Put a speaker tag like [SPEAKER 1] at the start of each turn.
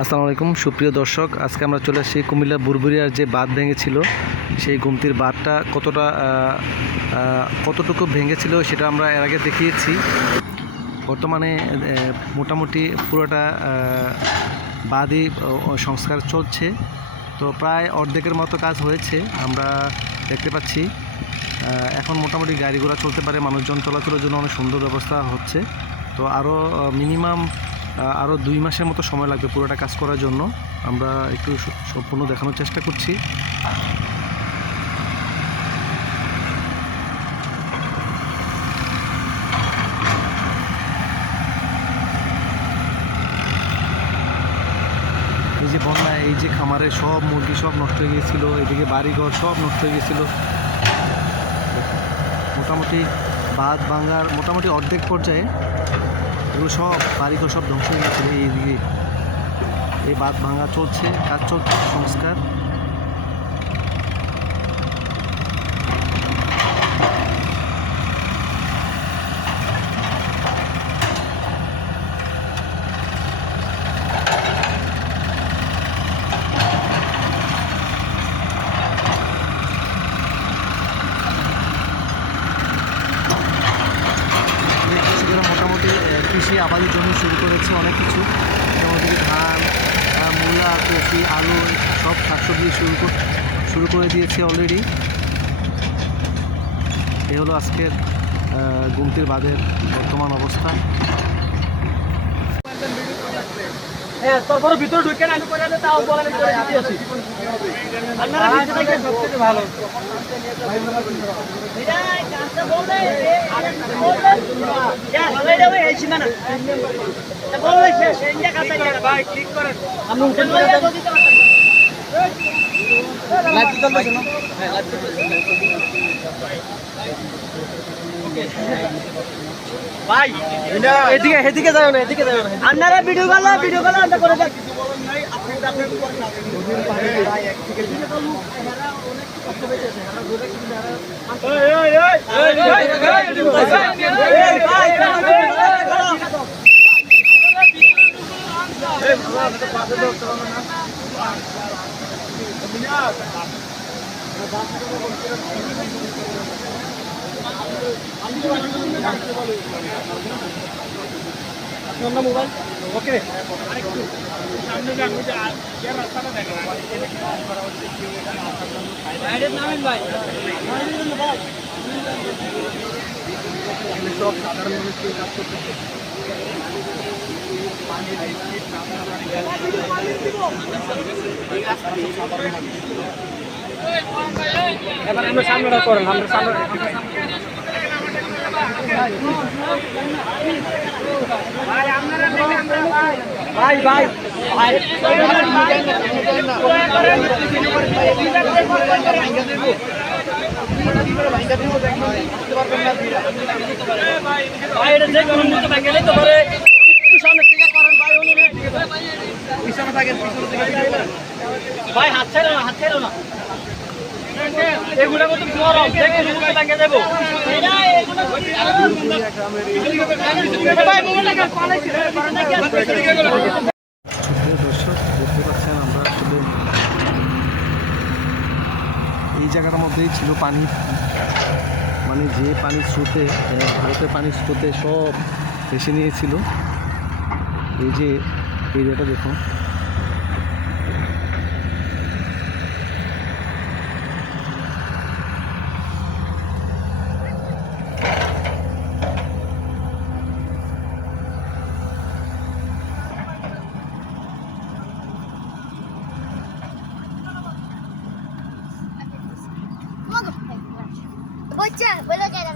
[SPEAKER 1] আসসালামু আলাইকুম, সুপ্রিয় দর্শক, আজকে আমরা চলে আসছি কুমিল্লা বুরবুরিয়ার যে বাঁধ ভেঙেছিল, সেই গুমতির বাঁধটা কতটা কতটুকু ভেঙেছিল সেটা আমরা এর আগে দেখিয়েছি। বর্তমানে মোটামুটি পুরোটা বাঁধই সংস্কার চলছে। তো প্রায় অর্ধেকের মতো কাজ হয়েছে, আমরা দেখতে পাচ্ছি। এখন মোটামুটি গাড়ি ঘোড়া চলতে পারে, মানুষজন চলাচলের জন্য অনেক সুন্দর ব্যবস্থা হচ্ছে। তো আরও মিনিমাম আরও দুই মাসের মতো সময় লাগবে পুরোটা কাজ করার জন্য। আমরা একটু সম্পূর্ণ দেখানোর চেষ্টা করছি। এই যে বন্যা, এই যে খামারে সব মুরগি সব নষ্ট হয়ে গিয়েছিল, এদিকে বাড়িঘর সব নষ্ট হয়ে গিয়েছিল। মোটামুটি বাঁধ ভাঙার মোটামুটি অর্ধেক পর্যায়ে এগুলো সব বাড়িঘর সব ধ্বংস হয়ে গেছিল এইদিকে এই বাঁধ ভাঙা চলছে, কাজ চলছে, সংস্কার এই কৃষকেরা মোটামুটি আহ, কৃষি আবাদের জন্য শুরু করেছে অনেক কিছু। যেমন ধান মূলা, কপি, আলু, সব শাকসবজি শুরু শুরু করে দিয়েছে অলরেডি এ হলো আজকের গুমতির বাদের বর্তমান অবস্থা।
[SPEAKER 2] হ্যাঁ তারপরে ভিতরে ঢুকে না আমি করে তাও বলেন করে দিতে আছি। আপনারা সবথেকে ভালো। উঠে ভাই এদিকে এদিকে যাও না এদিকে যাও না আপনারা ভিডিও গালা ভিডিও গালা আমরা করে দেখ মোবাইল ওকে নামেন ভাই
[SPEAKER 1] সব সাধারণ মানুষকে কাজ করতে
[SPEAKER 2] এবার আমরা সামনেটা করেন, আমরা সামনে ভাই ভাই। ভাই ভাই। ভাই হাত ছেড়ো না হাত ছেড়ো না। এগুলো মোবাইলটা পালাইছি
[SPEAKER 1] সুপ্রিয় দর্শক দেখতে পাচ্ছেন আমরা আসলে এই জায়গাটার মধ্যেই ছিল পানি। মানে যে পানির স্রোতে আহ, ভারতের পানির স্রোতে সব ভেসে নিয়েছিল। এই যে এরিয়াটা দেখুন।
[SPEAKER 3] Ocha, vuelo que la